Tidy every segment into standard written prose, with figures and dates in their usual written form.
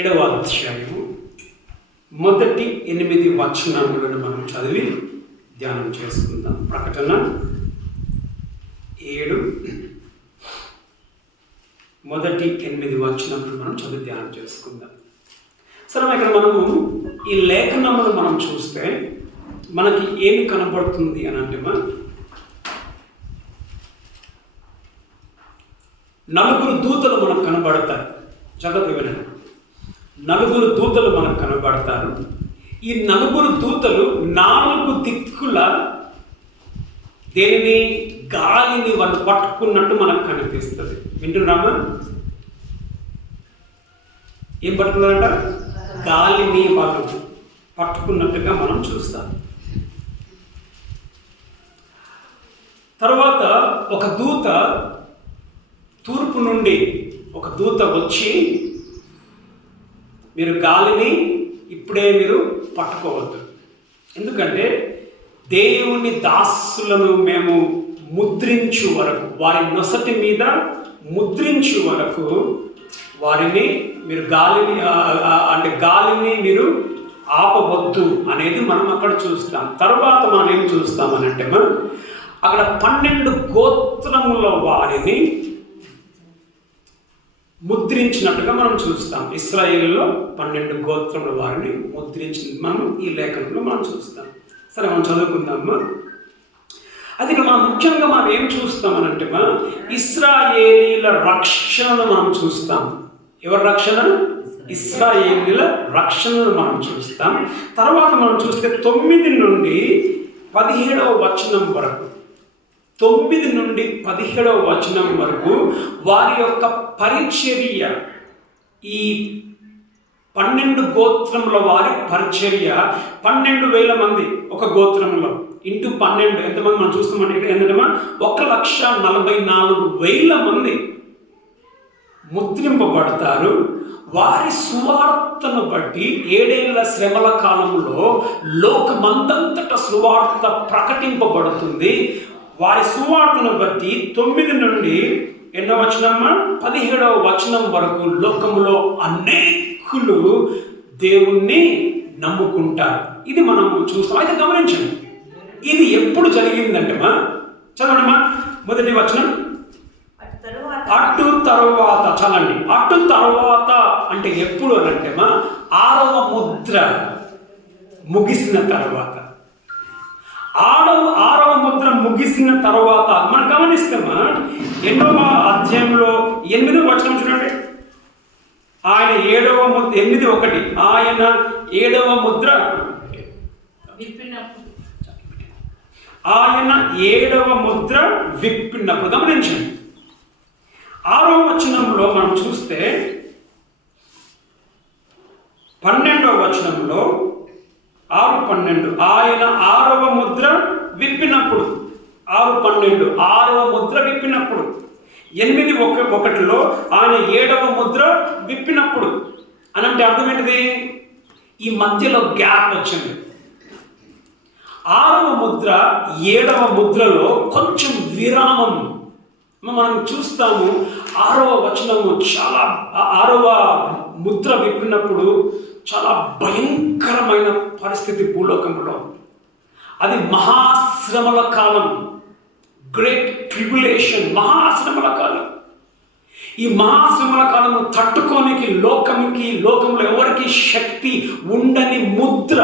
7వ అధ్యాయము మొదటి 8 వచనములను మనం చదివి ధ్యానం చేసుకుందాం. ప్రకటన 7 మొదటి 8 వచనములు మనం చదివి ధ్యానం చేసుకుందాం. సరే, ఇక్కడ మనము ఈ లేఖనములు మనం చూస్తే మనకి ఏమి కనబడుతుంది అని అంటే నలుగురు దూతలు మనకు కనబడతారు. జగత్తు వినండి, నలుగురు దూతలు మనకు కనబడతారు. ఈ నలుగురు దూతలు 4 దిక్కుల దేనిని గాలిని వాళ్ళు పట్టుకున్నట్టు మనకు కనిపిస్తుంది. వింటున్నామా? ఏం పట్టుకున్నారంట? గాలిని వాళ్ళు పట్టుకున్నట్టుగా మనం చూస్తాం. తర్వాత ఒక దూత తూర్పు నుండి ఒక దూత వచ్చి, మీరు గాలిని ఇప్పుడే మీరు పట్టుకోవద్దు, ఎందుకంటే దేవుని దాసులను మేము ముద్రించు వరకు, వారి నొసటి మీద ముద్రించు వరకు వారిని మీరు గాలిని మీరు ఆపవద్దు అనేది మనం అక్కడ చూస్తాం. తర్వాత మనం ఏం చూస్తామనంటే అక్కడ 12 గోత్రముల వారిని ముద్రించినట్టుగా మనం చూస్తాం. ఇశ్రాయేలులో 12 గోత్రముల వారిని ముద్రించింది మనం ఈ లేఖనంలో మనం చూస్తాం. సరే, మనం చదువుకుందాము. అది ఇక్కడ మనం ముఖ్యంగా మనం ఏం చూస్తామనంటే ఇశ్రాయేలీల రక్షణను మనం చూస్తాం. ఎవరి రక్షణ? ఇశ్రాయేలీల రక్షణను మనం చూస్తాం. తర్వాత మనం చూస్తే 9 నుండి 17వ వచనం వరకు, 9 నుండి 17వ వచనం వరకు వారి యొక్క పరిచర్య, ఈ 12 గోత్రముల వారి పరిచర్య. 12,000 మంది ఒక గోత్రంలో ఇంటూ 12 ఎంతమంది మనం చూస్తామంటే ఇక్కడ ఏంటంటే 1,44,000 మంది ముద్రింపబడతారు. వారి సువార్తను బట్టి 7 ఏళ్ల శ్రమల కాలంలో లోకమందంతట సువార్త ప్రకటింపబడుతుంది. వారి సువార్తను బట్టి 9 నుండి 17వ వచనం వరకు లోకములో అనేకులు దేవుణ్ణి నమ్ముకుంటారు. ఇది మనము చూస్తాం. అయితే గమనించండి, ఇది ఎప్పుడు జరిగిందంటే చదవండి మొదటి వచనం. అటు తరువాత, చలండి, అటు తరువాత అంటే ఎప్పుడు అని అంటే 6వ ముద్ర ముగిసిన తర్వాత, 6వ ముద్ర ముగిసిన తర్వాత మనం గమనిస్తామా 8వ అధ్యాయంలో 8వ వచనం చూడండి. ఆయన 7వ ముద్ర 8:1 ఆయన 7వ ముద్ర ఆయన 7వ ముద్ర విప్పినప్పుడు గమనించండి. 6వ వచనంలో మనం చూస్తే 12వ వచనంలో 6:12 ఆయన 6వ ముద్ర విప్పినప్పుడు, 6:12 6వ ముద్ర విప్పినప్పుడు, 8:1 ఆయన 7వ ముద్ర విప్పినప్పుడు అని అంటే అర్థం ఏంటిది? ఈ మధ్యలో గ్యాప్ వచ్చింది. 6వ ముద్ర 7వ ముద్రలో కొంచెం విరామం మనం చూస్తాము. 6వ వచనము చాలా, 6వ ముద్ర విప్పినప్పుడు చాలా భయంకరమైన పరిస్థితి భూలోకంలో. అది మహాశ్రమల కాలం, గ్రేట్ ట్రిబ్యులేషన్, మహాశ్రమల కాలం. ఈ మహాశ్రమల కాలము తట్టుకోనికి లోకంలో ఎవరికి శక్తి ఉండని ముద్ర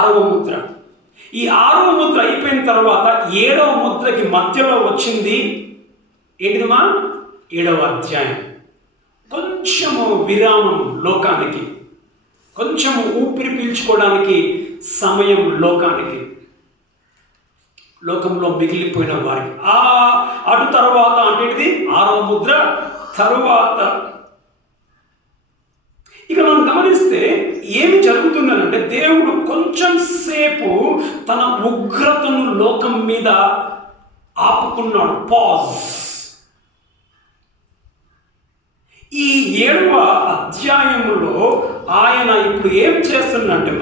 6వ ముద్ర. ఈ 6వ ముద్ర అయిపోయిన తర్వాత 7వ ముద్రకి మధ్యలో వచ్చింది ఏంటిదమ్మా? 7వ అధ్యాయం. కొంచెము విరామం లోకానికి, కొంచెము ఊపిరి పీల్చుకోవడానికి సమయం లోకంలో మిగిలిపోయిన వారికి. అటు తర్వాత అంటే 6వ ముద్ర తరువాత ఇక మనం గమనిస్తే ఏమి జరుగుతుందనంటే దేవుడు కొంచెం సేపు తన ఉగ్రతను లోకం మీద ఆపుకున్నాడు, పాజ్. ఈ 7వ అధ్యాయములో ఆయన ఇప్పుడు ఏం చేస్తున్నట్టే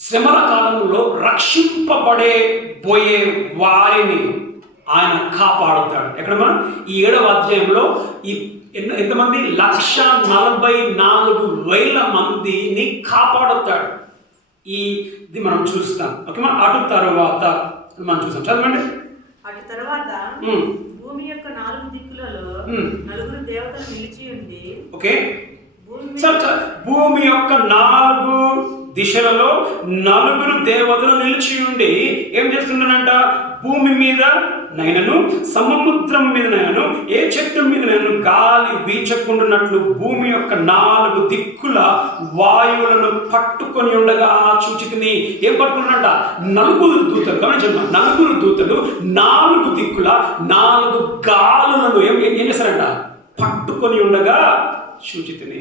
శ్రమల కాలంలో రక్షింపబడే వారిని ఆయన కాపాడుతాడు. ఎక్కడమ్మా? ఈ 7వ అధ్యాయంలో ఈ ఎంతమంది 1,44,000 మందిని కాపాడుతాడు. ఇది మనం చూస్తాం. ఓకేమా? అటు తర్వాత మనం చూస్తాం. చదవండి. అటు తర్వాత భూమి యొక్క 4 దిక్కులలో 4 దేవతలు నిలిచి ఉంది. ఓకే, భూమి యొక్క 4 దిశలలో 4 దేవతలు నిలిచి ఉండి ఏం చేస్తున్నానంట? భూమి మీద నైనను సముద్రం మీద నైనను ఏ చెట్టు మీద నైనను గాలి వీచకుండునట్లు భూమి యొక్క 4 దిక్కుల వాయువులను పట్టుకొని ఉండగా చూచితిని. ఏం పట్టుకున్నాడంట? 4 దూతలు. గమనించండి, 4 దూతలు 4 దిక్కుల 4 గాలులను ఏం చేస్తారంట? పట్టుకొని ఉండగా చూచితిని.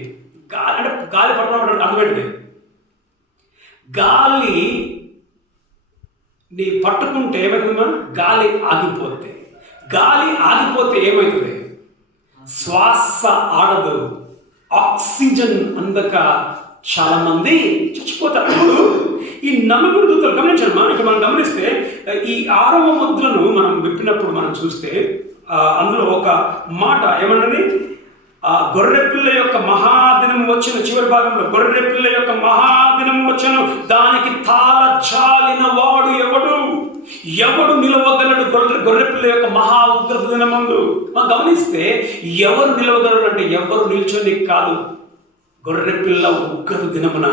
గాలి అంటే గాలి పట్టుకున్నప్పుడు అర్థమేంటిది? గాలి నీ పట్టుకుంటే ఏమవుతుందమ్మా? గాలి ఆగిపోతే. గాలి ఆగిపోతే ఏమవుతుంది? శ్వాస ఆడదు, ఆక్సిజన్ అందక చాలా మంది చచ్చిపోతారు. ఇప్పుడు ఈ 4 దూతలు గమనించండి. ఇక్కడ మనం గమనిస్తే ఈ 6వ ముద్రను మనం విప్పినప్పుడు మనం చూస్తే అందులో ఒక మాట ఏమన్నది? గొర్రెపిల్ల యొక్క మహాదినం వచ్చిన చివరి భాగంలో గొర్రెపిల్ల యొక్క మహాదినం వచ్చను, దానికి తాళ జాలిన వాడు ఎవడు నిలవగలడు? గొర్రెపిల్ల యొక్క మహా ఉగ్రత దినమందు మనం గమనిస్తే ఎవరు నిలవగలరు అంటే ఎవరు నిల్చొని కాదు. గొర్రెపిల్ల ఉగ్రత దినమున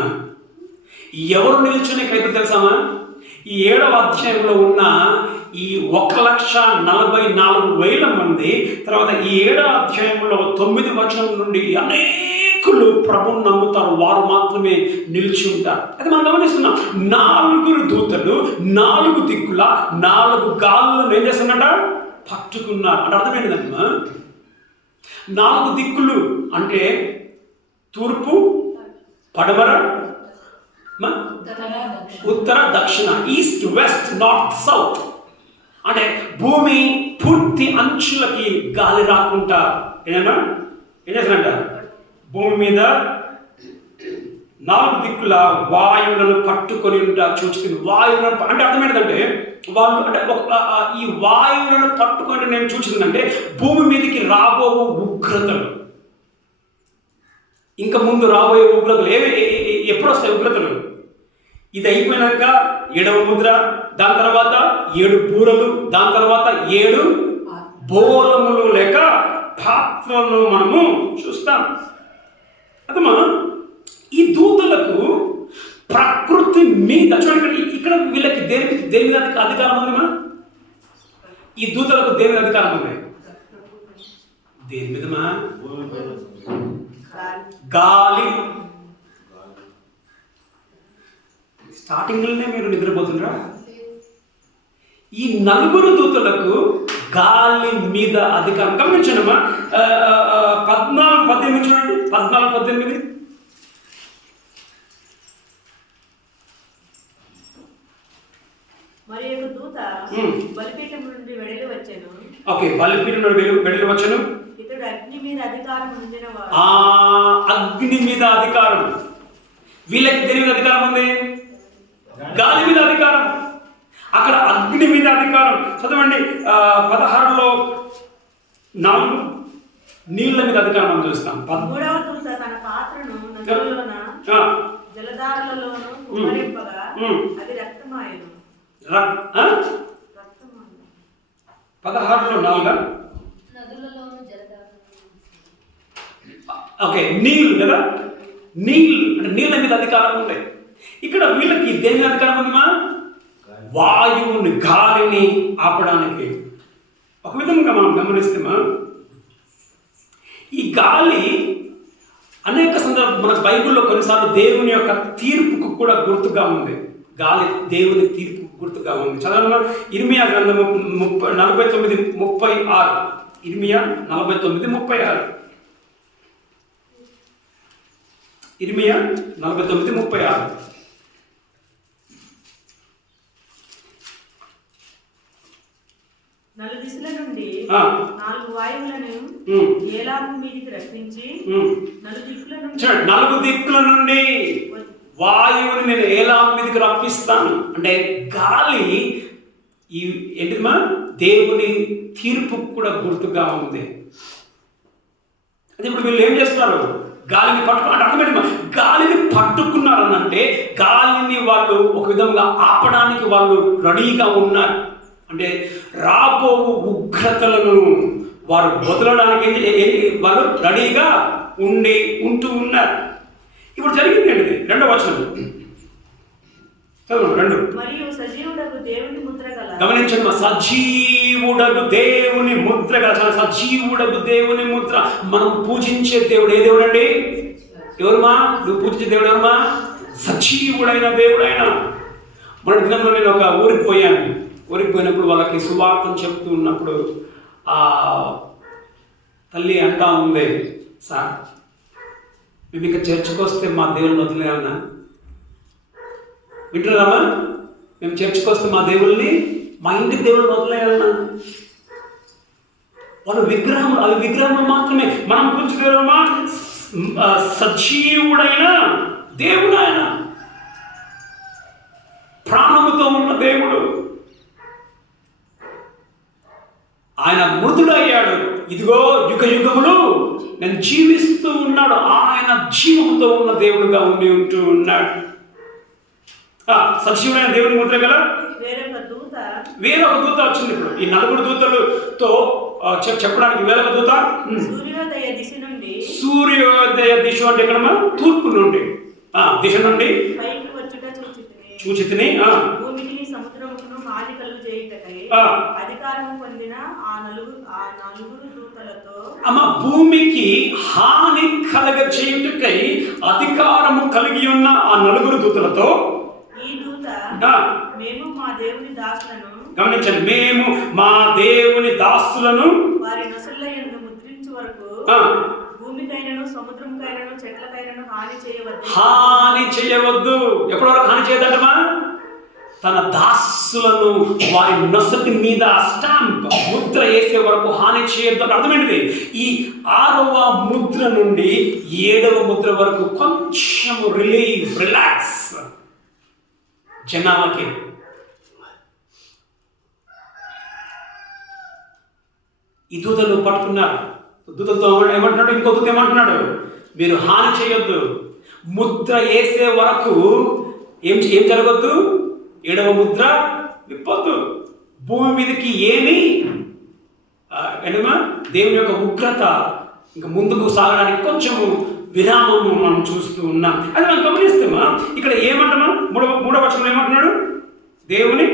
ఎవరు నిల్చొనికైతే తెలుసామా? ఈ 7వ అధ్యాయంలో ఉన్న ఈ 1,44,000 మంది, తర్వాత ఈ 7వ అధ్యాయంలో 9 వచనం నుండి అనేకులు ప్రభువును నమ్ముతారు. వారు మాత్రమే నిలిచి ఉంటారు. అయితే మనం గమనిస్తున్నాం 4 దూతలు 4 దిక్కుల 4 గాలులను ఏం చేస్తున్నట? పట్టుకున్నారు. అంటే అర్థం ఏంటిదమ్మా? 4 దిక్కులు అంటే తూర్పు, పడమర, ఉత్తర, దక్షిణ, ఈస్ట్, వెస్ట్, నార్త్, సౌత్. అంటే భూమి పూర్తి అంచులకి గాలి రాకుండా ఏం చేస్తారంట? భూమి మీద 4 దిక్కుల వాయువులను పట్టుకొని చూస్తుంది. వాయువులను అంటే అర్థం ఏంటంటే వాళ్ళు అంటే ఈ వాయువులను పట్టుకొని నేను చూసిందంటే భూమి మీదకి రాబోయే ఉగ్రతలు, ఇంకా ముందు రాబోయే ఉగ్రతలు ఎప్పుడు వస్తాయి ఉగ్రతలు? ఇది అయిపోయినాక 7వ ముద్ర, దాని తర్వాత 7 బూరలు, దాని తర్వాత 7 బోలములు లేక పాత్రలను మనము చూస్తాం. అదమ్మా, ఈ దూతలకు ప్రకృతి మీద చూడండి, ఇక్కడ వీళ్ళకి దేని మీద అధికారం ఉందిమా? ఈ దూతలకు దేని మీద అధికారం ఉంది? దేని మీదమా? గాలి. స్టార్టింగ్లోనే మీరు నిద్రపోతుండ్రా? ఈ 4 దూతలకు గాలి మీద అధికారం. గమనించండమ్మా, 14-18 చూడండి. 14-18 మరి ఒక దూత బలిపీఠం నుండి వెడలి వచ్చెను. ఓకే, బలిపీఠం నుండి వెడలి వచ్చెను. ఇతడు అగ్ని మీద అధికారం పొందినవాడు. అగ్ని మీద అధికారం. వీళ్ళకి దేని మీద అధికారం ఉంది? గాలి మీద అధికారం. అక్కడ అగ్ని మీద అధికారం. చదవండి, 16లో 4 నీళ్ల మీద అధికారం మనం చూస్తాం. 3వ దూత తన పాత్రను నదులలోన జలధారలలోను కుమ్మరింపగా అది రక్తమాయెను. 16లో 4 ఓకే, నీళ్ళు కదా. నీళ్ళు అంటే నీళ్ళ మీద అధికారం ఉంది. ఇక్కడ వీళ్ళకి దేని మీద అధికారం ఉందిమా? వాయువుని, గాలిని ఆపడానికి. ఒక విధంగా మనం గమనిస్తేమా, ఈ గాలి అనేక సందర్భాలు మన బైబిల్లో కొన్నిసార్లు దేవుని యొక్క తీర్పుకు కూడా గుర్తుగా ఉంది. గాలి దేవుని తీర్పుకు గుర్తుగా ఉంది. చదవమ్మా, ఇర్మియా గ్రంథము 49:36. ఇర్మియా 49:36. ఇర్మియా 49:36. నలుదిశల నుండి 4 వాయువులను ఏలాము మీదికి రప్పించి 4 దిక్కుల నుండి వాయువుని నేను ఏలాము మీదికి రప్పిస్తాను. అంటే గాలి ఏంటిమా? దేవుని తీర్పు కూడా గుర్తుగా ఉంది. అదే ఇప్పుడు వీళ్ళు ఏం చేస్తున్నారు? గాలిని పట్టుకున్నారు. అర్థమేంటి? గాలిని పట్టుకున్నారనంటే గాలిని వాళ్ళు ఒక విధంగా ఆపడానికి వాళ్ళు రెడీగా ఉన్నారు. అంటే రాబో ఉగ్రతలను వారు వదలడానికి వాళ్ళు రెడీగా ఉంటూ ఉన్నారు. ఇప్పుడు జరిగింది ఏంటిది? 2వ వచనం చదువు. 2. మరియు సజీవుడగు దేవుని ముద్ర గల, గమనించండి, సజీవుడగు దేవుని ముద్ర గల. సజీవుడగు దేవుని ముద్ర. మనం పూజించే దేవుడు ఏ దేవుడు అండి? ఎవరుమా? నువ్వు పూజించే దేవుడు ఎవరుమా? సజీవుడైన దేవుడైన. మన దినంలో నేను ఒక ఊరికి పోయాను. ఊరికి పోయినప్పుడు వాళ్ళకి సువార్తను చెప్తూ ఉన్నప్పుడు ఆ తల్లి అంటా ఉంది, సార్ మేము ఇక చర్చకు వస్తే మా దేవుళ్ళని వదిలేమన్నా? వింటున్నామా? మేము చర్చకు వస్తే మా దేవుల్ని, మా ఇంటి దేవుళ్ళని వదిలేయాలన్నా? వాళ్ళు విగ్రహం, అవి విగ్రహములు మాత్రమే. మనం పూజించగలమా? సజీవుడైన దేవుడు ఆయన, ప్రాణముతో ఉన్న దేవుడు. ఆయన మృతుడయ్యాడు, ఇదిగో యుగ యుగములు నేను జీవిస్తూ ఉన్నాడు. ఆయన జీవముతో ఉన్న దేవుడుగా ఉంటూ ఉన్నాడు. సజీవుడైన దేవుని ముద్ర గల వేరొక దూత వచ్చింది. ఇప్పుడు ఈ 4 దూతలతో చెప్పడానికి వేరొక దూత. సూర్యోదయ దిశ అంటే ఇక్కడ తూర్పు నుండి దిశ నుండి చూచితిని భూమికి సముద్రమును హాని కలుగజేయుటకై అధికారము పొందిన ఆ నలుగురు దూతలతో, భూమికి హాని కలుగజేయుటకై అధికారము కలిగి ఉన్న ఆ 4 దూతలతో ఈ దూత మేము మా దేవుని దాసులను, గమనించండి, మేము మా దేవుని దాసులను వారి నొసళ్ళ యందు ముద్రించు వరకు భూమికైనను సముద్రముకైనను చెట్లకైనను హాని చేయవద్దు. ఎప్పటి వరకు హాని చేయదమ్మా? తన దాసులను వారి నొసటి మీద స్టాంప్ ముద్ర వేసే వరకు హాని చేయొద్దు. అర్థమైనది. ఈ 6వ ముద్ర నుండి 7వ ముద్ర వరకు కొంచెం రిలాక్స్ జనాలకి. ఈ దూతలు పట్టుకున్నారు. దూతలతో ఏమంటున్నాడు? ఇంకో దూత ఏమంటున్నాడు? మీరు హాని చేయొద్దు. ముద్ర వేసే వరకు ఏం జరగద్దు? 7వ ముద్ర విప్పొద్దు. భూమి మీదకి ఏమి దేవుని యొక్క ఉగ్రత ఇంకా ముందుకు సాగడానికి కొంచెము విరామము మనం చూస్తూ ఉన్నాం. అది మనం గమనిస్తామా? ఇక్కడ ఏమంటామా? 3వ వచనంలో ఏమంటున్నాడు? దేవుని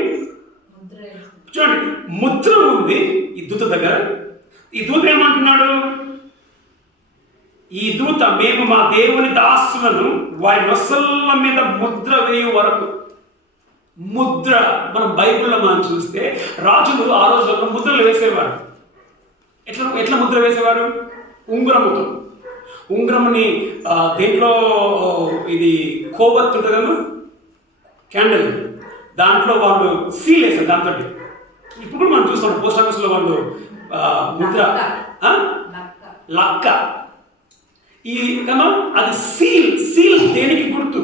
చూడండి, ముద్ర ఉంది ఈ దూత దగ్గర. ఈ దూత ఏమంటున్నాడు? ఈ దూత మేము మా దేవుని దాసులను వారి నొసళ్ళ మీద ముద్ర వేయు వరకు. ముద్ర మనం బైబిల్లో మనం చూస్తే రాజులు ఆ రోజుల్లో ముద్రలు వేసేవారు. ఎట్లా ముద్ర వేసేవారు? ఉంగరముతో. ఉంగరముని దేంట్లో ఇది కోవత్తు ఉంటుంది కదా, క్యాండిల్, దాంట్లో వాళ్ళు సీల్ వేస్తారు. దాంతో ఇప్పుడు మనం చూస్తాం పోస్ట్ ఆఫీస్లో వాళ్ళు ముద్ర లక్క. ఈ అది సీల్ దేనికి గుర్తు?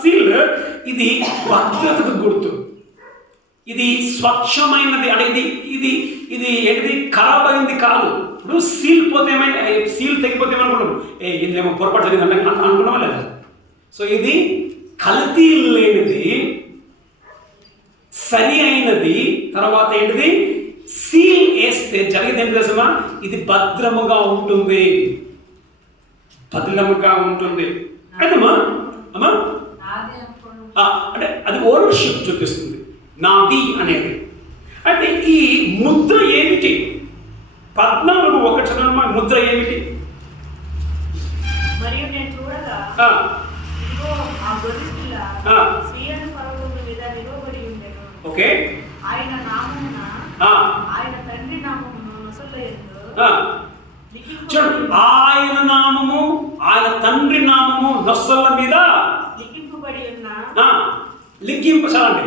సీల్ ఇది భద్రతకు గుర్తు. ఇది స్వచ్ఛమైనది. అంటే ఇది ఏంటిది? ఖరాబ్ అయింది కాదు. ఇప్పుడు సీల్ పోతే ఏమైనా, సీల్ తెగిపోతే ఏమనుకున్నాం? ఇదేమో పొరపాటు జరిగింది అనుకున్నామా లేదా? సో ఇది కల్తీ లేనిది, సరి అయినది. తర్వాత ఏంటిది? సీల్ వేస్తే జరిగేది ఏంటి తెలుసా? ఇది భద్రముగా ఉంటుంది, భద్రముగా ఉంటుంది. అదమ్మా అమ్మా అంటే అది ఓనర్షిప్ చూపిస్తుంది, నాది అనేది. అయితే ఈ ముద్ర ఏమిటి? 14:1 చదవమ్మా. ముద్ర ఏమిటి? మరియు నేను చూడగా ఇదిగో ఆ గొర్రె పిల్ల సీయోను పర్వతము మీద నిలవబడి ఉండెను. ఓకే. ఆయన నామమున ఆయన తండ్రి నామమును నొసళ్ళ యందు చూడండి, ఆయన నామము ఆయన తండ్రి నామము నొసళ్ళ మీద లిఖింపబడి ఉన్న. లిఖింపచాలండి.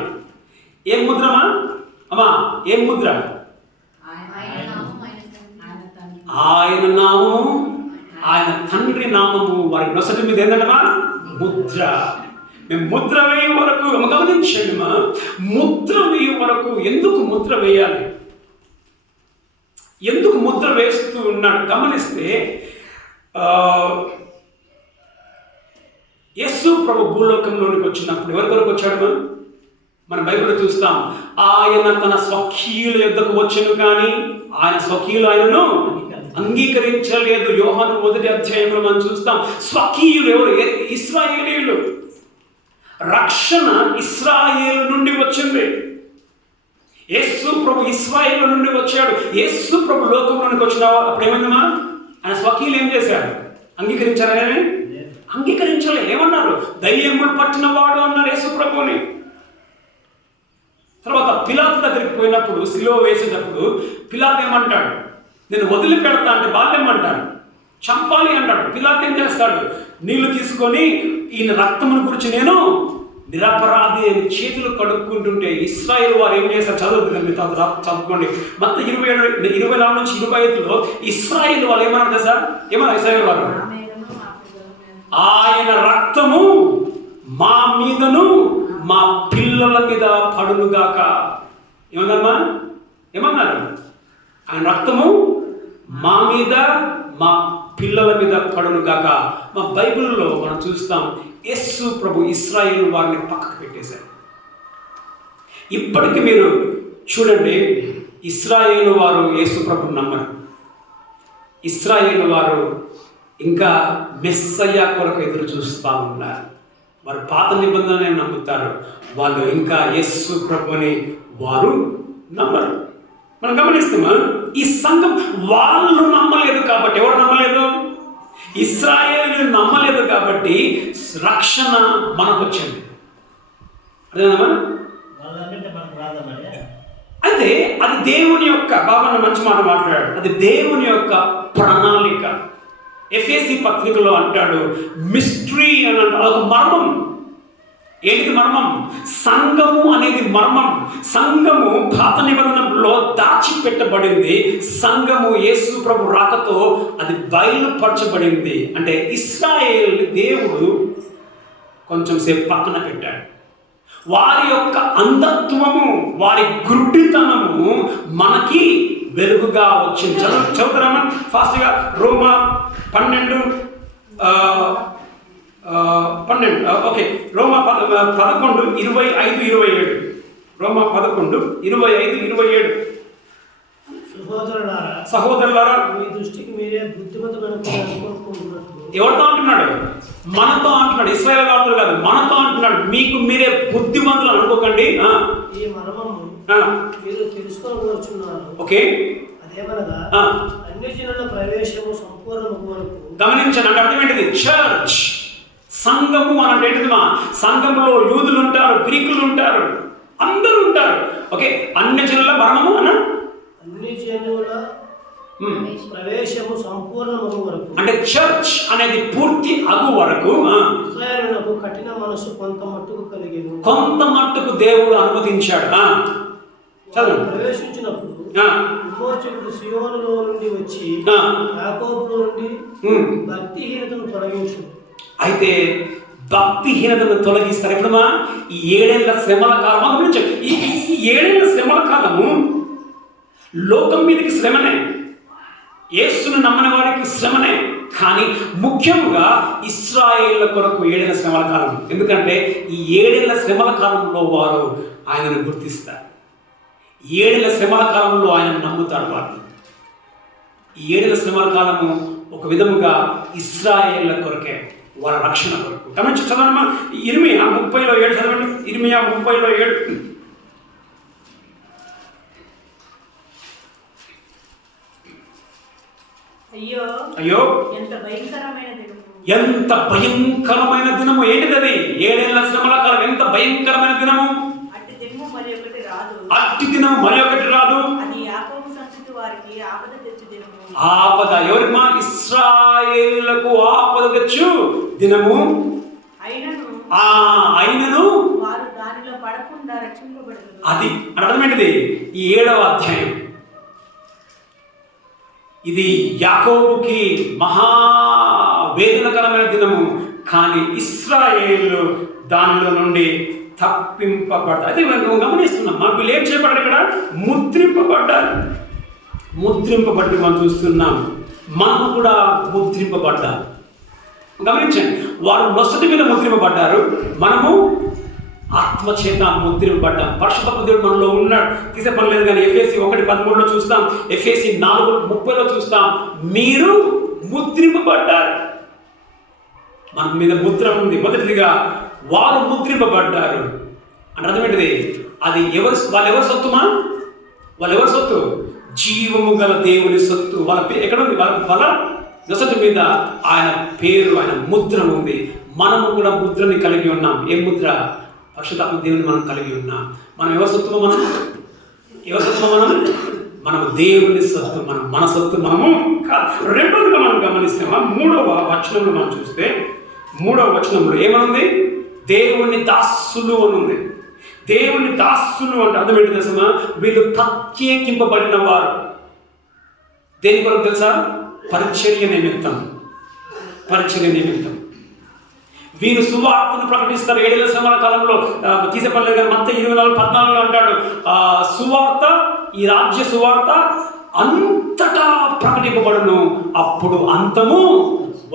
ఏం ముద్రమా అమ్మా? ఏం ముద్ర? ఆయన నామము ఆయన తండ్రి నామము వారి నొసటి మీద ఏంటంటమా? ముద్ర. మేము ముద్ర వేయ వరకు గమనించండి మా. ముద్ర వేయ వరకు ఎందుకు ముద్ర వేయాలి? ముద్ర వేస్తూ ఉన్నాడు. గమనిస్తే యేసు ప్రభు భూలోకంలోనికి వచ్చినప్పుడు ఎవరి కొరకు వచ్చాడు? మన బైబిల్లో చూస్తాం, ఆయన తన స్వకీయుల యొద్దకు వచ్చెను కానీ ఆయన స్వకీయులు ఆయనను అంగీకరించలేదు. యోహాను 1వ అధ్యాయంలో మనం చూస్తాం. స్వకీయులు ఎవరు? ఇశ్రాయేలీయులు. రక్షణ ఇశ్రాయేలు నుండి వచ్చింది. యేసు ప్రభు ఇశ్రాయేలు నుండి వచ్చాడు. యేసు ప్రభు లోకంలోనికి వచ్చిన అప్పుడు ఏమైందమ్మా? ఆయన స్వకీయులు ఏం చేశారు? అంగీకరించారనే? అంగీకరించలే. ఏమన్నారు? దయ్యములు పట్టిన వాడు అన్నారు యేసు ప్రభుని. తర్వాత పిలాతు దగ్గరికి పోయినప్పుడు, శిలువ వేసేటప్పుడు పిలాతు ఏమంటాడు? నేను వదిలిపెడతా అంటే బాల్యమంటాడు, చంపాలి అంటాడు. పిలాతు ఏం చేస్తాడు? నీళ్లు తీసుకొని ఈయన రక్తమును గురించి నేను నిరపరాధి అని చేతులు కడుక్కుంటుంటే ఇశ్రాయేలు వారు ఏం చేస్తారు? చదువుతుంది, చదువుకోండి. మొత్తం 24 నుంచి 25లో ఇశ్రాయేలు వాళ్ళు ఏమన్నారు తెలుసా? ఏమన్నా ఇశ్రాయేలు వారు? ఆయన రక్తము మా మీదను మా పిల్లల మీద పడునుగాక. ఏమన్నారమ్మా? ఏమన్నారు? ఆయన రక్తము మా మీద మా పిల్లల మీద పడునుగాక. మా బైబిల్లో మనం చూస్తాం, యేసు ప్రభు ఇశ్రాయేలు వారిని పక్కకు పెట్టేశారు. ఇప్పటికి మీరు చూడండి, ఇశ్రాయేలు వారు యేసు ప్రభుని నమ్మరు. ఇశ్రాయేలు వారు ఇంకా మెస్సయ్య కొరకు ఎదురు చూస్తూ ఉన్నారు. వారు పాత నిబంధననే నమ్ముతారు. వాళ్ళు ఇంకా యేసు ప్రభుని వారు నమ్మరు. మనం గమనిస్తామా? ఈ సంఘం వాళ్ళు నమ్మలేదు కాబట్టి, ఎవరు నమ్మలేదు? ఇశ్రాయేలు నమ్మలేదు కాబట్టి రక్షణ మనకు వచ్చింది. అదేనమ్మా? అయితే అది దేవుని యొక్క, బాబా మంచి మాట మాట్లాడాడు, అది దేవుని యొక్క ప్రణాళిక. ఎఫెసీ పత్రికలో అంటాడు మిస్టరీ అని అంటాడు. ఒక మర్మం. ఏంటిది మర్మం? సంఘము అనేది మర్మం. సంఘము పాత నిబంధనలో దాచిపెట్టబడింది. సంఘము యేసు ప్రభు రాకతో అది బయలుపరచబడింది. అంటే ఇశ్రాయేల్ దేవుడు కొంచెం సేపు పక్కన పెట్టాడు. వారి యొక్క అంధత్వము, వారి గుడ్డితనము మనకి వెలుగుగా వచ్చింది. చదువుతారమ్మా ఫాస్ట్గా. రోమా 12 ఓకే. రోమా 11 25 27. రోమా 11 25 27. సహోదరులారా, మీ దృష్టికి మీరే బుద్ధిమంతులు. ఎవరితో అంటున్నాడు? మనతో అంటున్నాడు. ఇశ్రాయేలు వారితో కాదు, మనతో అంటున్నాడు. మీకు మీరే బుద్ధిమంతులు అనుకోకండి. ఈ మర్మము మీరు తెలుసుకోవచ్చున్నారు. ఓకే. అదేమనగా అన్యజనుల ప్రవేశము సంపూర్ణము వరకు. గమనించండి. అంటే అర్థం ఏంటిది? చర్చ్, సంఘము అంటే ఏంటిది? మా సంఘములో యూదులు ఉంటారు, గ్రీకులు ఉంటారు, అందరూ ఉంటారు. ఓకే. అన్యజనుల మరణము అన్న అన్యజనుల ప్రవేశము సంపూర్ణము వరకు, అంటే చర్చ్ అనేది పూర్తి అగు వరకు ఇశ్రాయేలునకు కఠిన మనసు కొంత మట్టుకు కలిగేను. కొంత మట్టుకు దేవుడు అనుమతించాడు. ప్రవేశించినప్పుడు విమోచకుడు సియోనులో నుండి వచ్చి యాకోబులో నుండి భక్తిహీనతను తొలగించు. అయితే భక్తిహీనతను తొలగిస్తారు. ఎప్పుడమ్మా? ఈ 7 ఏళ్ల శ్రమల కాలం. గమనించండి, ఈ 7 ఏళ్ల శ్రమల కాలము లోకం మీదకి శ్రమనే, యేసును నమ్మని వారికి శ్రమనే. కానీ ముఖ్యంగా ఇశ్రాయేళ్ల కొరకు 7 ఏళ్ల శ్రమల కాలం. ఎందుకంటే ఈ 7 ఏళ్ల శ్రమల కాలంలో వారు ఆయనను గుర్తిస్తారు. 7 ఏళ్ల శ్రమల కాలంలో ఆయన నమ్ముతాడు వారిని. ఈ 7 ఏళ్ల శ్రమల కాలము ఒక విధముగా ఇశ్రాయేళ్ల కొరకే, వారి రక్షణ కొరకు. గమనించి చదవమ్మా. 30:7 చదవండి. 30:7. అయ్యో ఎంత భయంకరమైన దినము. ఏంటిది అది? 7 ఏళ్ల శ్రమల కాలం. ఎంత భయంకరమైన దినము. అట్టి దినము మరి ఒకటి రాదు. ఆపద. ఎవరికి? మా ఇశ్రాయేలులకు ఆపద తెచ్చు దినము. అయినను అది అర్థమేంటిది? ఈ 7వ అధ్యాయం ఇది యాకోబుకి మహా వేదనకరమైన దినము. కానీ ఇశ్రాయేలు దానిలో నుండి తప్పింపబడ్డారు. అయితే మనం గమనిస్తున్నాం, వీళ్ళు ఏం చేయబడ్డారు? ఇక్కడ ముద్రింపబడ్డారు. ముద్రింపబడి మనం చూస్తున్నాం. మనము కూడా ముద్రింపబడ్డాం. గమనించండి, వారు నొసటి మీద ముద్రింపబడ్డారు, మనము ఆత్మచేత ముద్రింపబడ్డాం. పరిశుద్ధ దేవుడు మనలో ఉన్నాడు, తీసే పని లేదు. కానీ ఎఫెసీ 1:13 చూస్తాం, ఎఫెసీ 4:30 చూస్తాం, మీరు ముద్రింపబడ్డారు. మన మీద ముద్ర ఉంది. మొదటిదిగా వారు ముద్రింపబడ్డారు అంటే అర్థం ఏంటిది? అది వాళ్ళెవరి సొత్తుమా? వాళ్ళెవరి సొత్తు? జీవము గల దేవుని సొత్తు. వాళ్ళ ఎక్కడ ఉంది? వాళ్ళ నొసటి మీద ఆయన పేరు, ఆయన ముద్ర ఉంది. మనము కూడా ముద్రని కలిగి ఉన్నాం. ఏ ముద్ర? పరిశుద్ధాత్మ దేవుని మనం కలిగి ఉన్నాం. మనం ఎవరి సొత్తుమో? ఎవరి సొత్తుమో? మనము దేవుని సొత్తు. మన సొత్తు మనము కాదు. రెండోదిగా మనం గమనిస్తామా, 3వ వచనంలో మనం చూస్తే, 3వ వచనంలో ఏమనుంది? దేవుని దాసులు అని ఉంది. దేవుని దాసులు అంటే అర్థం ఏంటి తెలుసా? వీళ్ళు ప్రత్యేకింపబడిన వారు. దేని కొరకు తెలుసా? పరిచర్య నిమిత్తం. పరిచర్య నిమిత్తం వీరు సువార్తను ప్రకటిస్తారు. 7 ఏళ్ల శ్రమల కాలంలో తీసేపడలేదు కానీ మత్తయి 24:14 అంటాడు, సువార్త, ఈ రాజ్య సువార్త అంతటా ప్రకటింపబడును, అప్పుడు అంతము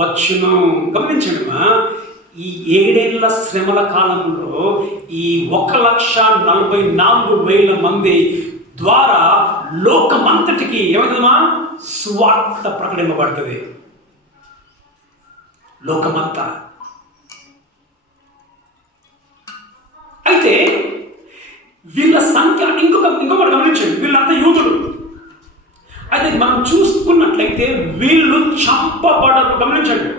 వచ్చును. గమనించండి, ఈ 7 ఏళ్ల శ్రమల కాలంలో ఈ 1,44,000 మంది ద్వారా లోకమంతటికి ఏమవుతుందమ్మా? సువార్త ప్రకటింపబడుతుంది. లోకమంతా. అయితే వీళ్ళ సంఖ్య ఇంకొకటి గమనించండి, వీళ్ళంతా యూదులు. అయితే మనం చూసుకున్నట్లయితే వీళ్ళు చంపబడరు. గమనించండి,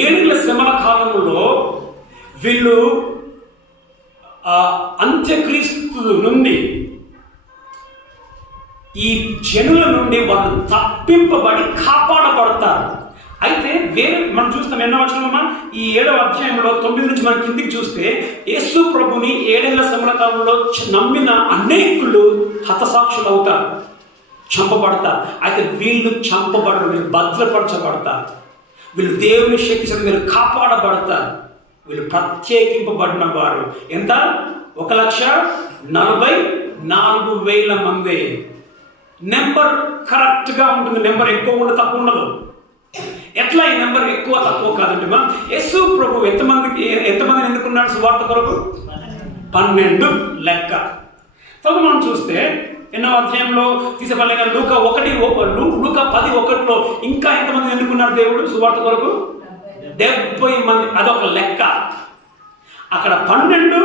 7 ఏళ్ల శ్రమల కాలంలో వీళ్ళు అంత్యక్రీస్తు నుండి, ఈ జనుల నుండి వాళ్ళు తప్పింపబడి కాపాడబడతారు. అయితే వేరే మనం చూస్తాం ఎన్నో వచనమా, ఈ 7వ అధ్యాయంలో 9 నుంచి మనం కిందికి చూస్తే, యేసు ప్రభుని 7 ఏళ్ల శ్రమల కాలంలో నమ్మిన అనేకులు హతసాక్షులు అవుతారు, చంపబడతారు. అయితే వీళ్ళు చంపబడరు, వీళ్ళు భద్రపరచబడతారు. వీళ్ళు దేవుని శక్తి చేత వీళ్ళు కాపాడబడతారు. వీళ్ళు ప్రత్యేకింపబడిన వారు. ఎంత? 1,44,000 మంది. నెంబర్ కరెక్ట్గా ఉంటుంది. నెంబర్ ఎక్కువ ఉండదు, తక్కువ ఉండదు. ఎట్లా ఈ నెంబర్ ఎక్కువ తక్కువ కాదంటే, యేసు ప్రభు ఎంతమందిని ఎన్నుకున్నాడు సువార్త కొరకు? 12 లెక్క. తర్వాత మనం చూస్తే ఎన్నో అధ్యాయంలో తీసేపల్లె కానీ లూకా 10:1 ఇంకా ఎంతమంది ఎన్నుకున్నాడు దేవుడు సువార్త కొరకు? 70 మంది. అదొక లెక్క. అక్కడ 12,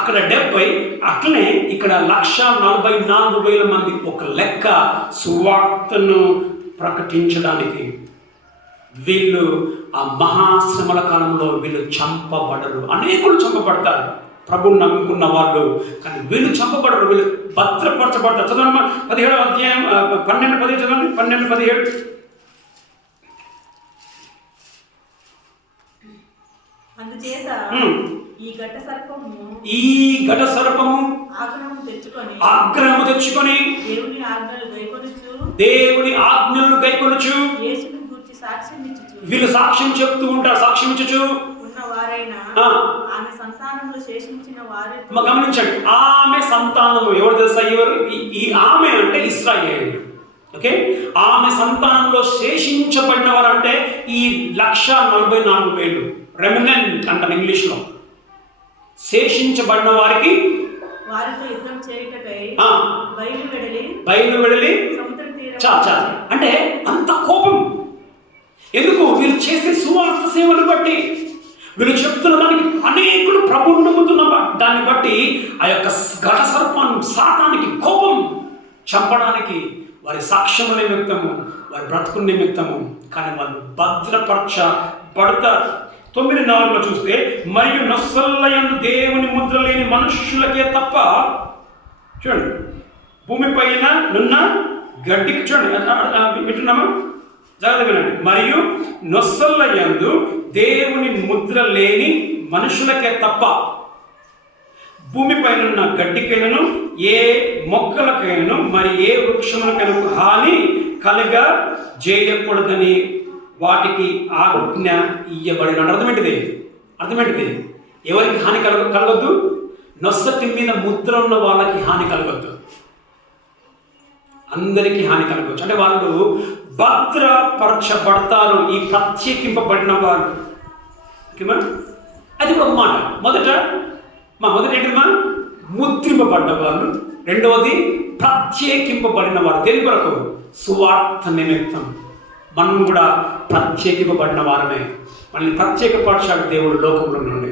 అక్కడ 70, అట్లనే ఇక్కడ 1,44,000 మంది. ఒక లెక్క సువార్తను ప్రకటించడానికి. వీళ్ళు ఆ మహాశ్రమల కాలంలో వీళ్ళు చంపబడరు. అనేకులు చంపబడతారు ప్రభువుని నమ్ముకున్న వాళ్ళు, కానీ వీళ్ళు చంపబడరు, వీళ్ళు భద్రపరచబడతారు. చదవమ్మా 17వ అధ్యాయం 12-17 చదవండి. 12-17. అందుచేత ఈ ఘట సర్పము ఆగ్రహము తెచ్చుకొని దేవుని ఆజ్ఞలను గైకొనుచు వీళ్ళు సాక్ష్యం చెప్తూ ఉంటారు. సాక్ష్యం ఇచ్చుచు గమనించండి, ఆమె సంతానము ఎవరు తెలుసా? ఈ ఆమె అంటే ఇశ్రాయేలు. ఓకే, ఆమె సంతానంలో శేషించబడిన వారు అంటే ఈ 1,44,000 రెమినెంట్ అంటారు ఇంగ్లీష్లో. శేషించబడిన వారికి వారితో యుద్ధం చేయుటకై బయలు వెడలి చా అంటే అంత కోపం ఎందుకు? వీళ్ళు చేసే సువార్త సేవలు బట్టి, వీళ్ళు చెప్తున్న దానికి అనేకులు ప్రభువును నమ్ముతున్న దాన్ని బట్టి ఆ యొక్క ఘట సర్పాన్ని, సాతానికి కోపం, చంపడానికి వారి సాక్ష్యము నిమిత్తము, వారి బ్రతుకు నిమిత్తము. కానీ వాళ్ళు భద్రపరచబడతారు. 9:4 చూస్తే, మరియు నొసల్లయందు దేవుని ముద్ర లేని మనుష్యులకే తప్ప, చూడండి, భూమిపైన నున్న గడ్డికి, చూడండి వింటున్నామా? జాగ్రత్త వినండి. మరియు నొసల్లయందు దేవుని ముద్ర లేని మనుషులకే తప్ప భూమిపైన ఉన్న గడ్డికైనను ఏ మొక్కలకైనను మరి ఏ వృక్షములకైనా హాని కలుగా చేయకూడదని వాటికి ఆజ్ఞ ఇయ్యబడిన. అర్థమేంటిది? ఎవరికి హాని కలగొద్దు? నొసటి మీద ముద్ర ఉన్న వాళ్ళకి హాని కలగొద్దు. అందరికీ హాని కలగవచ్చు. అంటే వాళ్ళు భద్రపరచబడతారు, ఈ ప్రత్యేకింపబడిన వారు. ఓకేమా? అది ఇప్పుడు ఒక మాట. మొదట ఏంటిమా? ముద్రింపబడ్డ వాళ్ళు. రెండవది ప్రత్యేకింపబడిన వారు. దేని కొరకు? సువార్త నిమిత్తం. మనం కూడా ప్రత్యేకింపబడిన వారమే. మనల్ని ప్రత్యేకపరచాడు దేవుడు లోకంలో నుండి.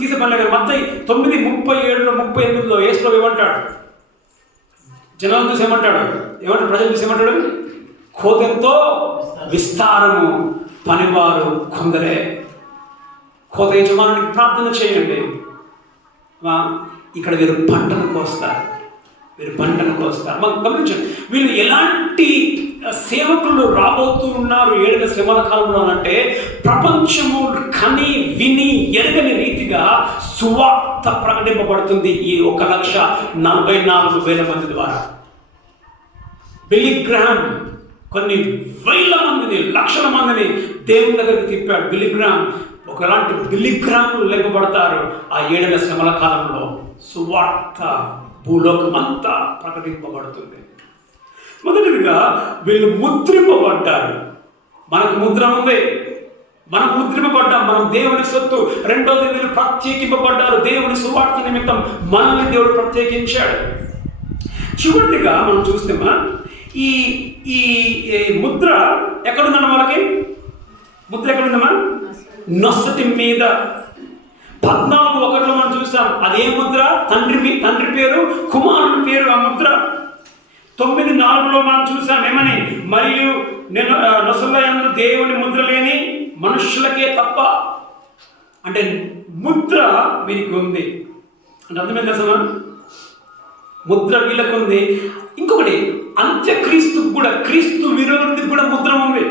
తీసేపడలే మత్తయి 9:37-38 యేసుప్రభువు ఏమంటాడు? జనాలను చూసి ఏమంటాడు? ప్రజలు చూసి ఏమంటాడు? కోతెంతో విస్తారము, పనివారు కొందరే. కోత యజమానునికి ప్రార్థన చేయండి. ఇక్కడ వీరు పంటను కోస్తారు. మాకు గమనించండి, వీళ్ళు ఎలాంటి సేవకులు రాబోతూ ఉన్నారు 7 శ్రమల కాలంలో అంటే, ప్రపంచము కని విని ఎరగని రీతిగా సువార్త ప్రకటింపబడుతుంది ఈ 1,44,000 మంది ద్వారా. బిల్లీ గ్రాహం కొన్ని వేల మందిని, లక్షల మందిని దేవుని దగ్గరికి తిప్పాడు. బిల్లీ గ్రాహం ఒకలాంటి బిల్లీ గ్రాహంలు లేపబడతారు ఆ 7 శ్రమల కాలంలో. సువార్త భూలోకం అంతా ప్రకటింపబడుతుంది. మొదటిగా వీళ్ళు ముద్రింపబడ్డారు. మనకు ముద్ర ఉంది, మనం ముద్రింపబడ్డాం, మనం దేవుని సొత్తు. రెండోది వీళ్ళు ప్రత్యేకింపబడ్డారు. దేవుని సువార్త నిమిత్తం మనల్ని దేవుడు ప్రత్యేకించాడు. చివరిగా మనం చూస్తేమా ఈ ఈ ముద్ర ఎక్కడుందన్న వాళ్ళకి? ముద్ర ఎక్కడుందమ్మా? నొసటి మీద. 14:1 మనం చూసాం. అదే ముద్ర తండ్రి పేరు, కుమారుని పేరు ఆ ముద్ర. 9:4 మనం చూసాం ఏమని? మరియు నేను నొసలయందు దేవుని ముద్ర లేని మనుషులకే తప్ప. అంటే ముద్ర వీరికి ఉంది. అంటే అర్థమైంది అసలు? ముద్ర వీళ్ళకు ఉంది. ఇంకొకటి, అంత్యక్రీస్తుకు కూడా, క్రీస్తు విరోధికి కూడా ముద్ర ఉంది.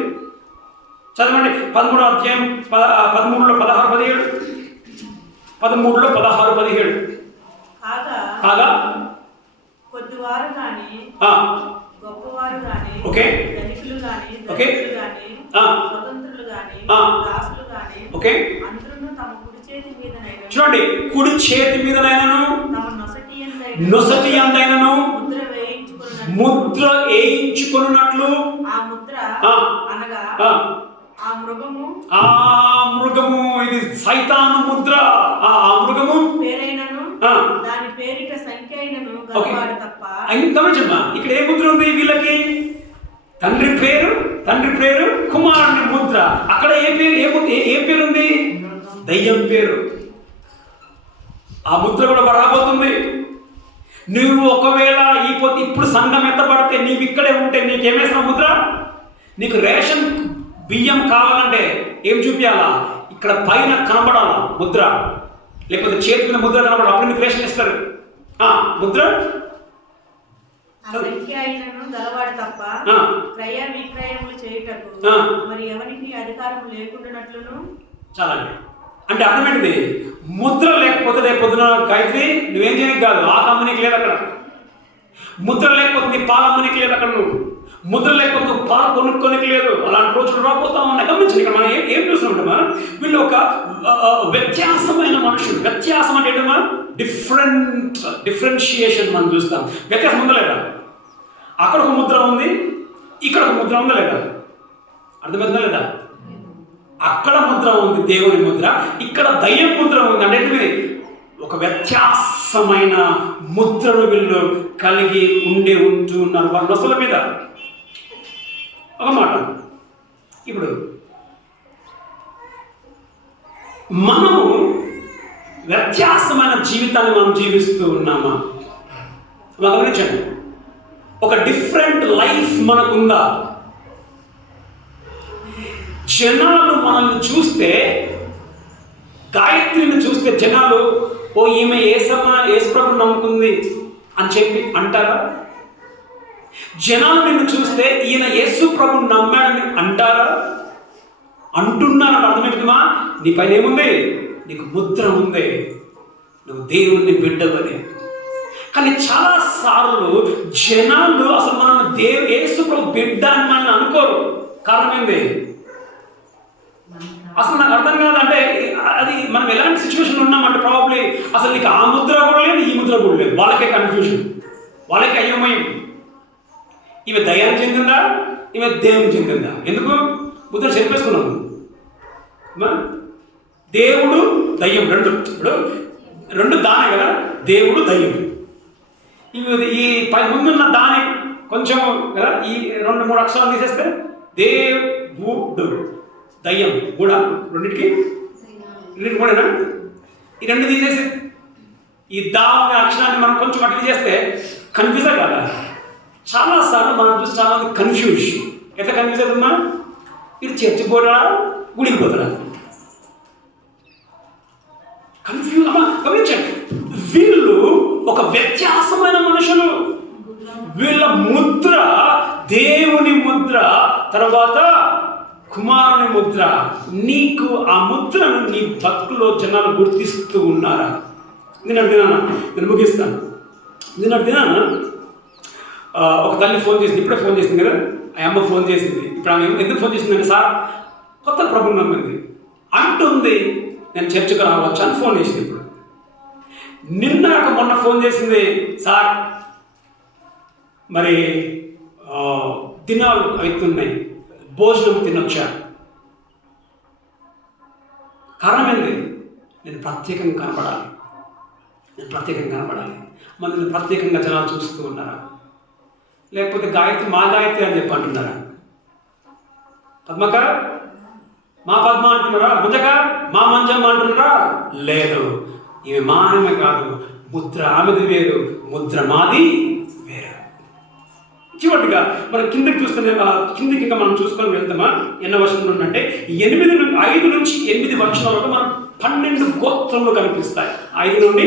చదవండి 13వ అధ్యాయం 13లో 16-17. 13లో 16-17. కాగా కొద్దివారు గాని గొప్పవారు గాని, ధనికులు గాని, స్వతంత్రులు గాని, దాసులు గాని, అందరూ తమ కుడి చేతి మీదనైనా, చూడండి, కుడి చేతి మీదనైనాను, తమ నొసటి అందైనను ముద్ర వేయించుకున్నట్లు. ఆ ముద్ర అనగా ఆ మృగము, ఇది సైతాను ముద్ర. ఆ మృగము పేరైనను, దాని పేరిట సంఖ్య అయినను గలవాడు తప్ప. గమనించమ్మా, ఇక్కడ ఏ ముద్ర ఉంది వీళ్ళకి? తండ్రి పేరు, కుమారుని ముద్ర. అక్కడ ఏ పేరు ఉంది? దయ్యం పేరు. ఆ ముద్ర కూడా రాబోతుంది. నువ్వు ఒకవేళ ఇప్పుడు సంఘం ఎత్తబడితే, నీవు ఇక్కడే ఉంటే నీకేమేసిన ముద్ర? నీకు రేషన్ బియ్యం కావాలంటే ఏం చూపించాలా? ఇక్కడ పైన కనబడాలా ముద్ర, లేకపోతే చేతి మీద ముద్ర కనబడాలి. అప్పుడు నీకు రేషన్ ఇస్తారు. ముద్ర సంఖ్య అయినను గలవాడు తప్ప క్రయ విక్రయములు చేయుటకు మరి ఎవరికి అధికారం లేకుండానట్లును. చాలా అంటే అర్థమేంటిది? ముద్ర లేకపోతే రేపు పొద్దున గాయత్రి నువ్వేం చేయడానికి కాదు. ఆ కంపెనీకి లేదు అక్కడ. ముద్ర లేకపోతే నీ పాల అమ్మనికి లేదు అక్కడ. నువ్వు ముద్ర లేకపోతే నువ్వు పాలు కొనుక్కోనికి లేదు. అలాంటి రోజులు రాబోతా ఉన్నాయి. గమనించండి, ఇక్కడ మనం ఏం చూస్తున్నామా? వీళ్ళు ఒక వ్యత్యాసమైన మనుషులు. వ్యత్యాసం అంటే ఏంటమ్మా? డిఫరెన్షియేషన్ మనం చూస్తాం. వ్యత్యాసం ఉందా లేదా? అక్కడ ఒక ముద్ర ఉంది, ఇక్కడ ఒక ముద్ర ఉందా లేదా? అర్థమైందా లేదా? అక్కడ ముద్ర ఉంది, దేవుని ముద్ర. ఇక్కడ దయ్యం ముద్ర ఉంది. అంటే ఒక వ్యత్యాసమైన ముద్రను వీళ్ళు కలిగి ఉంటూ ఉన్నారు వాళ్ళ నొసల మీద. ఒక మాట, ఇప్పుడు మనము వ్యత్యాసమైన జీవితాన్ని మనం జీవిస్తూ ఉన్నామా? గమనించండి, ఒక డిఫరెంట్ లైఫ్ మనకుందా? జనాలు మనల్ని చూస్తే, గాయత్రిని చూస్తే జనాలు ఈమె యేసుప్రభుని నమ్ముకుంది అని చెప్పి అంటారా? జనాలు నిన్ను చూస్తే ఈయన యేసుప్రభుని నమ్మాడని అంటారా? అంటున్నారని అర్థమవుతుందా? నీ పైన ఏముంది? నీకు ముద్ర ఉంది, నువ్వు దేవుణ్ణి బిడ్డవని. కానీ చాలా సార్లు జనాలు అసలు మనం యేసుప్రభు బిడ్డ అని మనం అనుకోరు. కారణం ఏంది? అసలు నాకు అర్థం కాదంటే అది మనం ఎలాంటి సిచ్యువేషన్ ఉన్నామంటే ప్రాబ్లీ అసలు నీకు ఆ ముద్ర కూడా లేదు, ఈ ముద్ర కూడా లేదు. వాళ్ళకే కన్ఫ్యూజన్, వాళ్ళకే అయోమయం. ఈమె దయ్యానికి చెందిందా, ఈమె దేవునికి చెందిందా? ఎందుకు ముద్ర చెప్పేసుకున్నాము. దేవుడు దయ్యం రెండు దానే కదా, దేవుడు దయ్యం. ఈ ముందున్న దాని కొంచెం కదా, ఈ 2-3 అక్షరాలు తీసేస్తే దేవుడు దయ్యం కూడా రెండింటికి కూడానా? ఈ 2 తీసేసి ఈ దా అనే అక్షరాన్ని మనం కొంచెం అట్లా చేస్తే కన్ఫ్యూజే కదా. చాలాసార్లు మనం చూసి చాలా మంది కన్ఫ్యూజ్. ఎట్లా కన్ఫ్యూజ్ అవుతుందా? ఇది చర్చి పోతాడా, గుడికి పోతాడా? కన్ఫ్యూజ్ అమ్మా. గమనించండి, వీళ్ళు ఒక వ్యత్యాసమైన మనుషులు. వీళ్ళ ముద్ర దేవుని ముద్ర, తర్వాత కుమారుని ముద్ర. నీకు ఆ ముద్రను నీ బతుకులో జనాలు గుర్తిస్తూ ఉన్నారా? నేను ముగిస్తాను. ఒక తల్లి ఫోన్ చేసింది, ఇప్పుడే ఫోన్ చేసింది కదా, ఆ అమ్మ ఫోన్ చేసింది. ఇప్పుడు ఆమె ఎందుకు ఫోన్ చేసిందంటే, సార్ కొత్త ప్రభుత్వం నమ్మింది అంటుంది, నేను చర్చకు రావచ్చు అని ఫోన్ చేసింది. ఇప్పుడు మొన్న ఫోన్ చేసింది, సార్ మరి దినాలు అవుతున్నాయి, భోజనం తినొచ్చా? కారణం ఏంది? నేను ప్రత్యేకంగా కనపడాలి. మనల్ని ప్రత్యేకంగా జనాలు చూస్తూ ఉన్నారా? లేకపోతే గాయత్రి మా గాయత్రి అని చెప్పి అంటున్నారా? పద్మక మా పద్మ అంటున్నారా? మంజక మా మంజమ్మ అంటున్నారా? లేదు, ఇవి మా ఆమె కాదు, ముద్ర ఆమెది వేరు, ముద్ర మాది వేరు. చివరిగా మనం కిందకి చూస్తే కిందకి ఇంకా మనం చూసుకొని వెళ్తామా? ఎన్న వచనంలో అంటే 5 నుంచి 8 వచనాల వరకు మనం 12 గోత్రములు కనిపిస్తాయి. 5 నుండి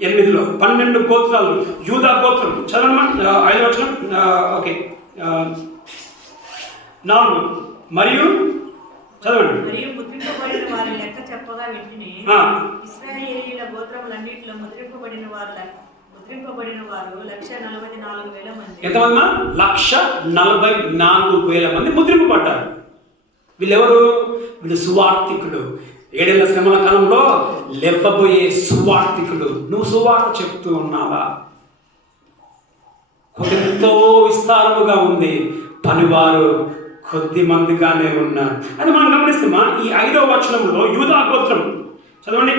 8లో 12 గోత్రాలు. యూదా గోత్రం చదవమా, 5వ వచనం. ఓకే, 4 మరియు చదవండి. మరియు ముద్రింపబడిన వారి లెక్క చెప్పగా వెంటనే ఇశ్రాయేలీయుల గోత్రములన్నిటిలో ముద్రింపబడిన వారు 1,44,000 మంది. ఎంతమంది? 1,44,000 మంది ముద్రింపబడ్డారు. వీళ్ళెవరు? వీళ్ళు సువార్థికులు. 7 ఏళ్ల శ్రమల కాలంలో లెవ్వబోయే సువార్థికులు. నువ్వు సువార్త చెప్తూ ఉన్నావా? ఎంతో విస్తారముగా ఉంది, పనివారు కొద్ది మందిగానే ఉన్నారు. అది మనం గమనిస్తామా? ఈ 5వ వచనంలో యూదా గోత్రం చదవండి.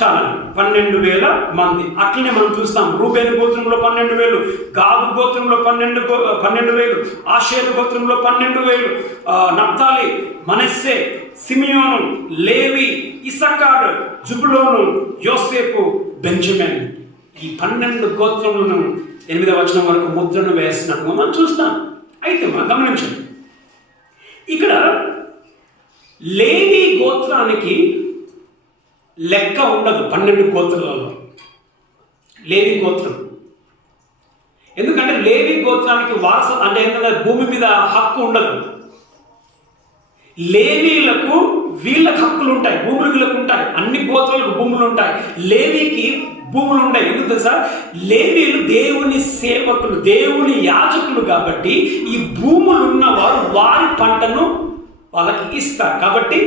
చాలా 12,000 మంది. అట్లనే మనం చూస్తాం, రూబేను గోత్రంలో 12,000, గాదు గోత్రంలో 12,000, ఆషేరు గోత్రంలో 12,000, నఫ్తాలి, మనస్సే, సిమియోను, లేవి, ఇస్సాకారు, జుబులోను, యోసేపు, బెంజమిన్. ఈ 12 గోత్రములను 8వ వచనం వరకు ముద్రను వేసినట్టుగా మనం చూస్తాం. అయితే మనం గమనించండి, ఇక్కడ లేవి గోత్రానికి లెక్క ఉండదు. 12 గోత్రాలలో లేవి గోత్రం. ఎందుకంటే లేవి గోత్రానికి వారస అంటే ఏంటంటే భూమి మీద హక్కు ఉండదు. లేవీలకు వీళ్ళకి హక్కులు ఉంటాయి, భూములు వీళ్ళకు ఉంటాయి. అన్ని గోత్రాలకు భూములు ఉంటాయి, లేవీకి భూములు ఉంటాయి. ఎందుకు తెలుసా? లేవీలు దేవుని సేవకులు, దేవుని యాజకులు. కాబట్టి ఈ భూములు ఉన్నవారు వారి పంటను వాళ్ళకి ఇస్తారు. కాబట్టి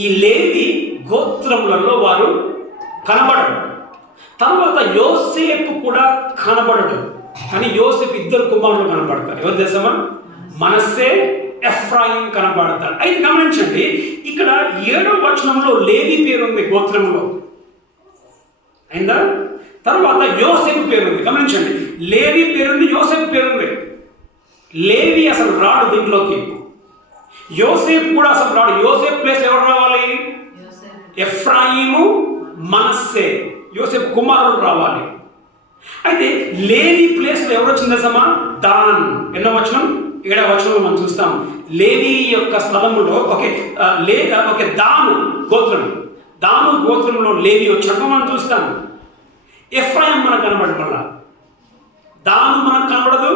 ఈ లేవి గోత్రములలో వారు కనబడరు. తర్వాత యోసేపు కూడా కనబడడు. కానీ యోసేపు 2 కుమారులు కనబడతారు. ఎవరు తెలుసా? మనస్సే, ఎఫ్రాయిం కనబడతారు. అయితే గమనించండి, ఇక్కడ 7వ వచనంలో లేవి పేరుంది గోత్రంలో, అయిందా? తర్వాత యోసేపు పేరుంది. గమనించండి, లేవి పేరుంది, యోసేపు పేరుంది. లేవి అసలు రాడు దీంట్లోకి, యోసేపు కూడా అసలు రాడు. యోసేపు ప్లేస్ ఎవరు రావాలి? ఎఫ్రాయిము, మనస్సే, యోసేపు కుమారుడు రావాలి. అయితే లేవి ప్లేస్లో ఎవరు వచ్చింది సమా? దాన్. ఎన్నో వచనం? 7వ వచనంలో మనం చూస్తాం. లేవి యొక్క స్థలంలో ఓకే దాను గోత్రంలో లేవి వచ్చాక మనం చూస్తాం. ఎఫ్రాయిం మనకు కనబడదు. మళ్ళా దాను మనకు కనబడదు,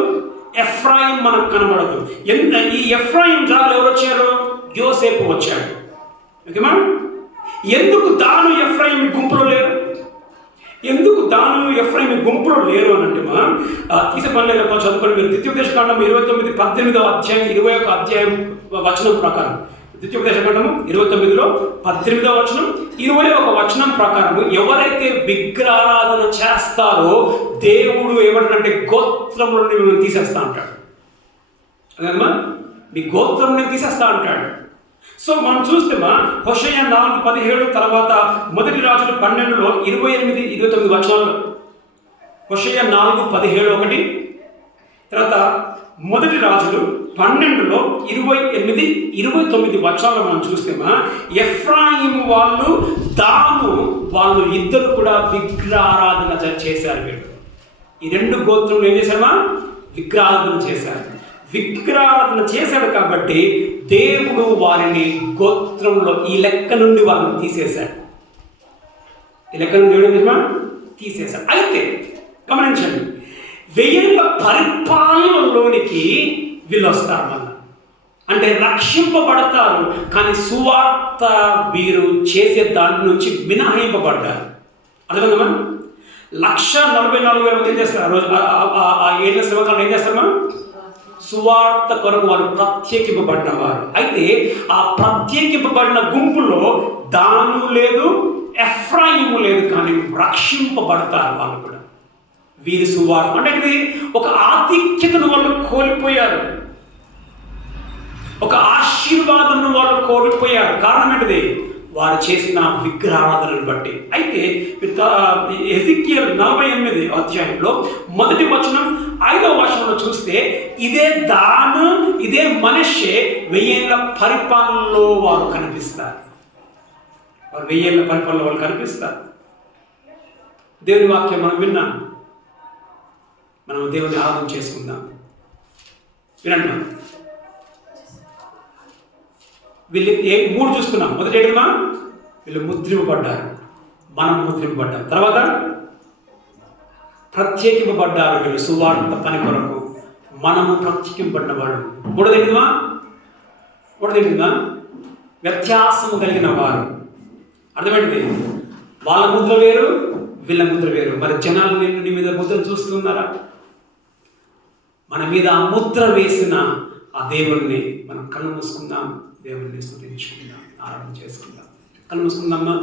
ఎఫ్రాయిం మనకు కనబడదు. ఈ ఎఫ్రాయిం జాలు ఎవరు వచ్చారు? యోసేపు వచ్చాడు. ఓకేమా? ఎందుకు దాను ఎఫ్రాయిం గుంపులో లేరు? ఎందుకు దాను ఎఫ్రాయిం గుంపులో లేరు అని అంటే తీసే పని లేదు. చదువుకొని మీరు ద్వితీయోపదేశకాండం 29, 18వ అధ్యాయం, 21వ అధ్యాయం వచనం ప్రకారం ద్వితీయోపదేశకాండము 29లో 18వ వచనం 21వ వచనం ప్రకారము ఎవరైతే విగ్రహారాధన చేస్తారో దేవుడు ఏమంటాడంటే గోత్రం నుండి మిమ్మల్ని తీసేస్తా అంటాడు. అదేమ్మా, మీ గోత్రం నుండి తీసేస్తా అంటాడు. సో మనం చూస్తే హోషేయ 4:17 తర్వాత మొదటి రాజులు 12లో 28, 29 వచనాలు. హోషేయ 4:17 ఒకటి, తర్వాత మొదటి రాజులు 12లో 28, 29 వచనాలు మనం చూస్తే ఎఫ్రాయిము వాళ్ళు దాను వాళ్ళు ఇద్దరు కూడా విగ్రహారాధన చేశారు. వీళ్ళు ఈ రెండు గోత్రంలో ఏం చేశారమ్మా? విగ్రహారాధన చేశారు. విగ్రహారాధన చేశాడు కాబట్టి దేవుడు వారిని గోత్రంలో ఈ లెక్క నుండి వాళ్ళని తీసేశాడు. ఈ లెక్క నుండి దేవుడు తీసేశాడు. అయితే గమనించండి, 1000 ఏళ్ల పరిపాలనలోనికి వీళ్ళు వస్తారు మళ్ళా. అంటే రక్షింపబడతారు, కానీ సువార్త వీరు చేసే దాని నుంచి మినహాయింపబడ్డారు. అర్థమా? 144,000 మంది ఏం చేస్తారు ఆ రోజు? ఆ 7 శ్రమకాలం ఏం చేస్తారమ్మా? సువార్త కొరకు వారు ప్రత్యేకింపబడినవారు. అయితే ఆ ప్రత్యేకింపబడిన గుంపులో దాను లేదు, ఎఫ్రాయిము లేదు, కానీ రక్షింపబడతారు వాళ్ళు కూడా. వీరి సువార్త అంటే ఇది ఒక ఆధిక్యతను వాళ్ళు కోల్పోయారు, ఒక ఆశీర్వాదమును వాళ్ళు కోల్పోయారు. కారణం ఏంటిది? వారు చేసిన విగ్రహారాధనను బట్టి. అయితే ఎజెకియల్ 48 అధ్యాయంలో మొదటి వచనం 5వ వచనంలో చూస్తే ఇదే దాను, ఇదే మనష్షే 1000 ఏళ్ల పరిపాలనలో వారు కనిపిస్తారు. వారు 1000 ఏళ్ల పరిపాలనలో వాళ్ళు కనిపిస్తారు. దేవుని వాక్యం మనం విన్నాం, మనం దేవుని ఆరాధన చేసుకుందాం. వినండి, వీళ్ళు 3 చూస్తున్నాం. మొదటి ఏంటమ్మా? వీళ్ళు ముద్రింపబడ్డారు, మనం ముద్రింపబడ్డాం. తర్వాత ప్రత్యేకింపబడ్డారు వీళ్ళు సువార్త పని కొరకు, మనము ప్రత్యేకింపబడిన వాడు. మూడోదేంటిమా? వ్యత్యాసము కలిగిన వారు. అర్థమైంది? వాళ్ళ ముద్ర వేరు, వీళ్ళ ముద్ర వేరు. మరి జనాలు నీ మీద ముద్ర చూస్తున్నారా? మన మీద ఆ ముద్ర వేసిన ఆ దేవుణ్ణి మనం కళ్ళు మూసుకుందాం, దేవుణ్ణి స్తుతించుకుందాం, ఆరాధన చేసుకుందాం. కళ్ళు మూసుకుందామా?